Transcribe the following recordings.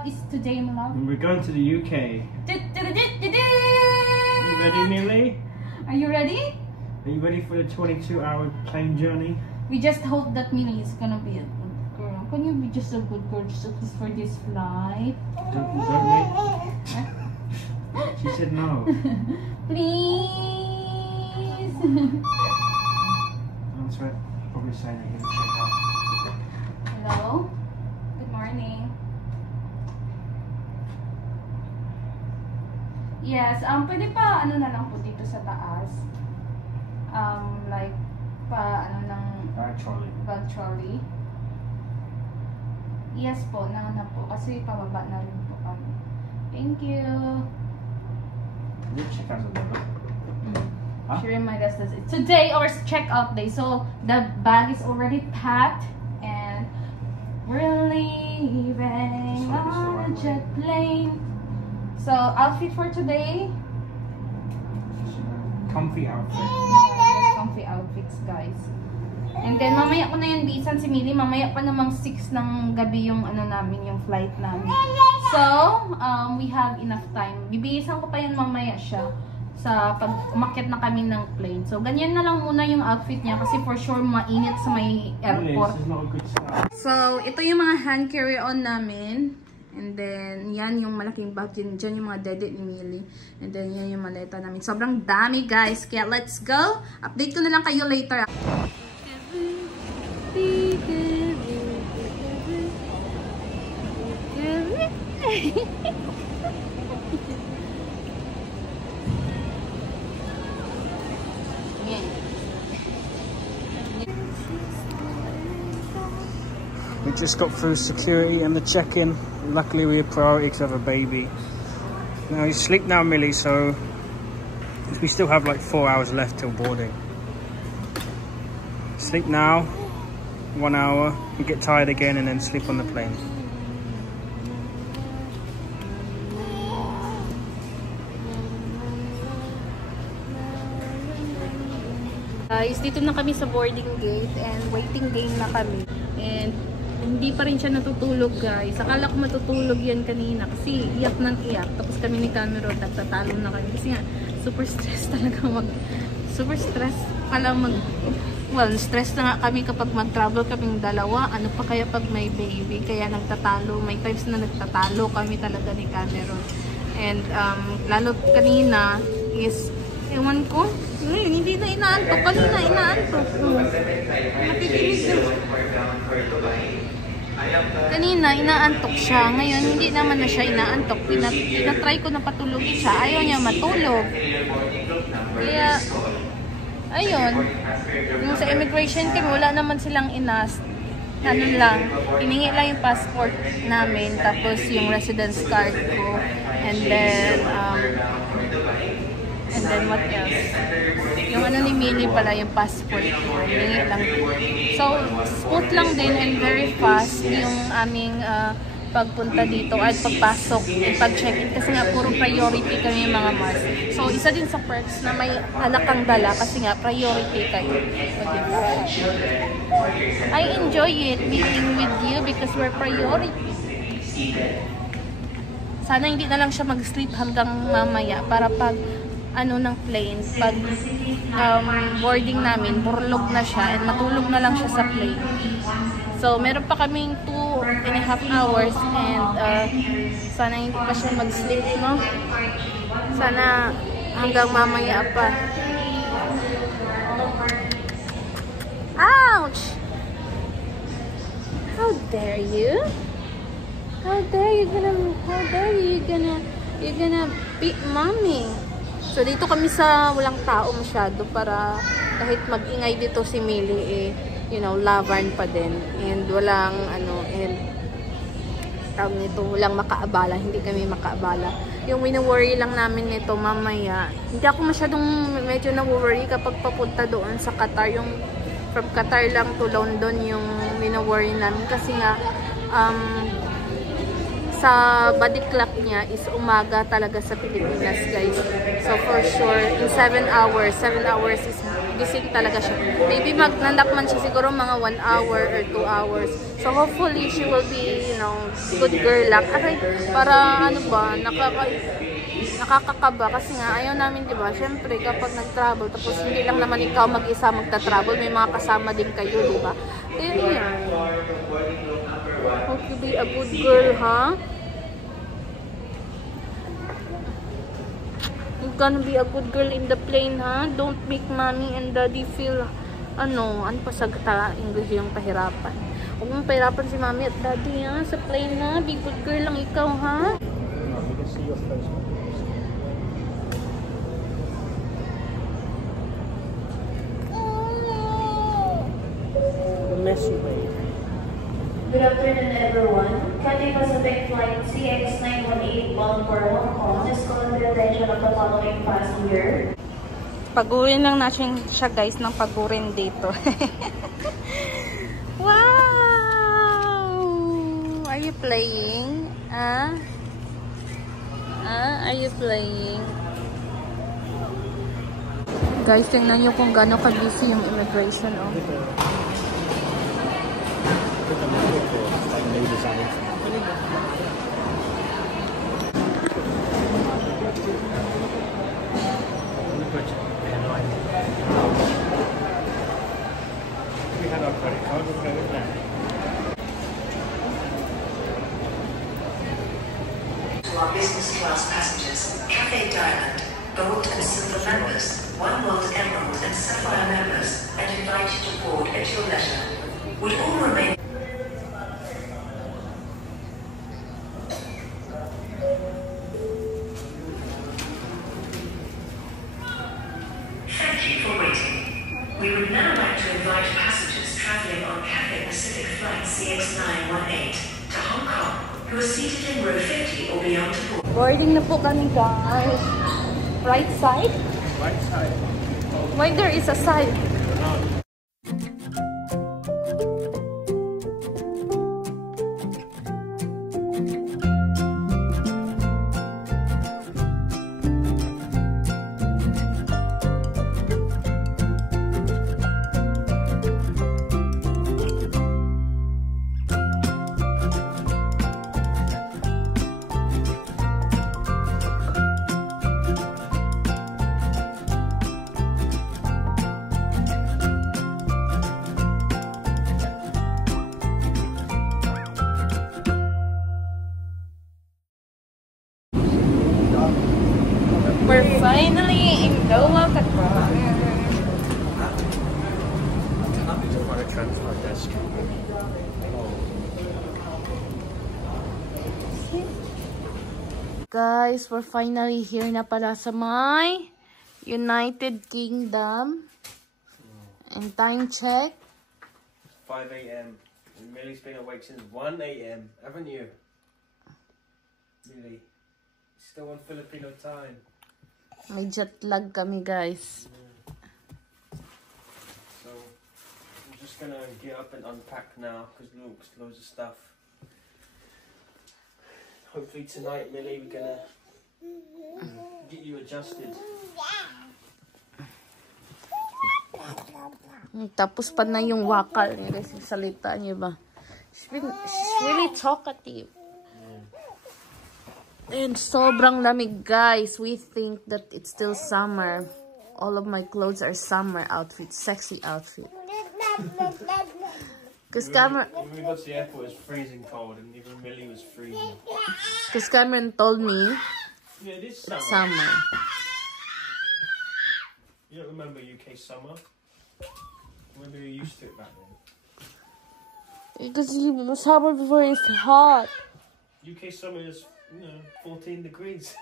what is today, my love? We're going to the UK. Are you ready, Millie? Are you ready? Are you ready for the 22-hour plane journey? We just hope that Millie is gonna be a good girl. Can you be just a good girl just at least for this flight? Don't me. She said no. Please. That's right. Probably saying they're going to check out. Hello? Good morning. Yes, pwede pa ano na lang po dito sa taas. Like pa ano ng bag trolley. Yes po, na po kasi pababa na rin po kami. Thank you. You check out the door. Huh? She reminded us that today our check-out day. So the bag is already packed and we're leaving on a jet plane. So outfit for today. Comfy outfit. Yeah, comfy outfits, guys. And then mamaya ko na yan bisan si Millie. Mamaya pa namang 6 ng gabi yung ano namin, yung flight namin. So, we have enough time. Bibihisan ko pa yan mamaya siya sa pag umakyat na kami ng plane. So, ganyan na lang muna yung outfit niya kasi for sure mainit sa may airport. So, ito yung mga hand carry-on namin. And then, yan yung malaking bag. Diyan yung mga dede ni Millie. And then, yan yung maleta namin. Sobrang dami, guys. Kaya, let's go. Update ko na lang kayo later. We just got through security and the check-in. Luckily we have priority because I have a baby. Now you sleep now, Millie, so we still have like 4 hours left till boarding. Sleep now, 1 hour, you get tired again and then sleep on the plane. Guys, dito na kami sa boarding gate and waiting game na kami. And hindi pa rin siya natutulog, guys. Akala ko matutulog yan kanina kasi iyak ng iyak. Tapos kami ni Cameron nagtatalo na kami kasi nga super stress talaga super stress pala well, stress na nga kami kapag mag-travel kaming dalawa. Ano pa kaya pag may baby? Kaya nagtatalo. May times na nagtatalo kami talaga ni Cameron. And lalo kanina is ewan ko. Hindi na inaantok. Kanina inaantok. Nakikinig din. Kanina inaantok siya. Ngayon hindi naman na siya inaantok. Pinatry ko na patulogin siya. Ayaw niya matulog. Kaya ayun. Yung sa immigration kami, wala naman silang inas. Ano lang. Hiningi lang yung passport namin. Tapos yung residence card ko. And then what else? Yung ano ni Millie pala, yung passport ko. Hiningi lang. So, smooth lang din and very fast yung aming pagpunta dito at pagpasok at pag-check-in. Kasi nga, puro priority kami yung mga mask. So, isa din sa perks na may anak kang dala kasi nga, priority kayo. So, diba? I enjoy it being with you because we're priority. Sana hindi na lang siya mag-sleep hanggang mamaya para pag ano ng plane, pag boarding namin, burlog na siya and matulog na lang siya sa plane. So, meron pa kaming 2.5 hours and sana hindi pa siya mag-sleep, no? Sana hanggang mamaya pa. Ouch! How dare you? How dare you gonna beat mommy? So, dito kami sa walang tao masyado para kahit mag-ingay dito si Millie, you know, laban pa din. And walang, tawag nito, walang makaabala. Hindi kami makaabala. Yung wino-worry lang namin nito mamaya. Hindi ako masyadong medyo na-worry kapag papunta doon sa Qatar. Yung from Qatar lang to London yung wino-worry namin. Kasi nga, sa body clock niya is umaga talaga sa Pilipinas, guys. So for sure, in 7 hours is gising talaga siya. Maybe magnanak man siya siguro mga 1 hour or 2 hours. So hopefully she will be, you know, good girl lang. Aray, para ano ba, nakakakaba kasi nga ayaw namin, di ba? Syempre kapag nag-travel tapos hindi lang naman ikaw mag-isa magta-travel, may mga kasama din kayo, di ba? Eh, yeah. Hope you be a good girl, ha? You're gonna be a good girl in the plane, ha? Don't make mommy and daddy feel, ano pa sa English yung pahirapan. Huwag mong pahirapan si mommy at daddy, ha? Sa plane, ha? Be good girl lang ikaw, ha? We can see your face. Messy way. Good afternoon, everyone. Cathay Pacific Flight CX918 bound for Hong Kong is calling the attention of the following passenger. Pagurin lang natin siya, guys, ng pagurin dito. Wow! Are you playing? Are you playing? Guys, tingnan nyo kung gano'n ka-busy yung immigration, oh. To our business class passengers, Cathay Diamond, Gold and Silver members, One World Emerald and Sapphire members, and invite you to board at your leisure. Would all remain. Thank you for waiting. We would now like to invite passengers traveling on Cathay Pacific Flight CX918 to Hong Kong who are seated in row 50 or beyond to board. Boarding na po kami, guys. Right side? Right side. Why there is a side? We're finally in Doha, Qatar. Guys, we're finally here na pala sa may United Kingdom. And time check. 5 a.m. and Millie's been awake since 1 a.m. Haven't you? Millie, still on Filipino time. May jet lag kami, guys. So I'm just gonna get up and unpack now because look, loads of stuff. Hopefully tonight, Millie, we're gonna get you adjusted. Tapos pa na yung wakal niya kasi salita niya ba. She's really talkative. And sobrang lamig, guys. We think that it's still summer. All of my clothes are summer outfits, sexy outfit. Because Cameron, When we got to the airport, it was freezing cold, and even Millie was freezing. because Cameron told me Yeah, it is it's summer. summer. You don't remember UK summer? Maybe you're used to it back then. Because summer before is hot. UK summer is, 14 degrees.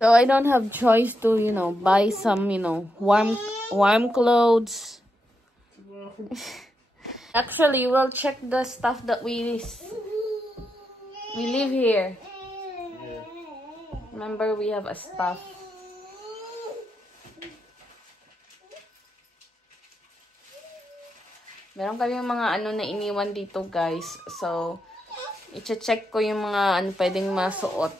So I don't have choice to, buy some, warm clothes. Actually, we'll check the stuff that we live here. Yeah. Remember, we have a stuff. Meron kami mga ano na iniwan dito guys. So, i-check ko yung mga ano pwedeng masuot.